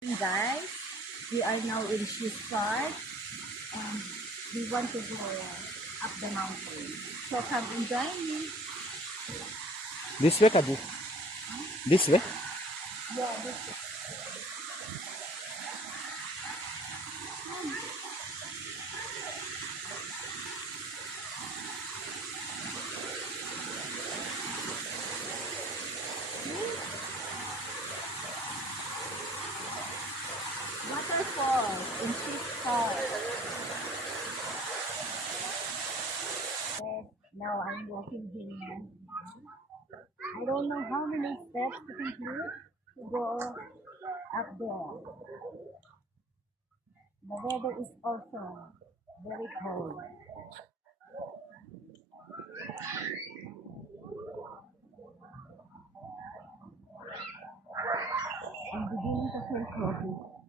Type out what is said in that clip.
Guys, we are now in Swiss Park and we want to go up the mountain. So come and join me. This way, Kaju. This way? Yeah, this is. Waterfall in Swiss Park. Yes, now I'm walking here. I don't know how many steps to complete to go up there. The weather is also very cold. I'm beginning to feel cold.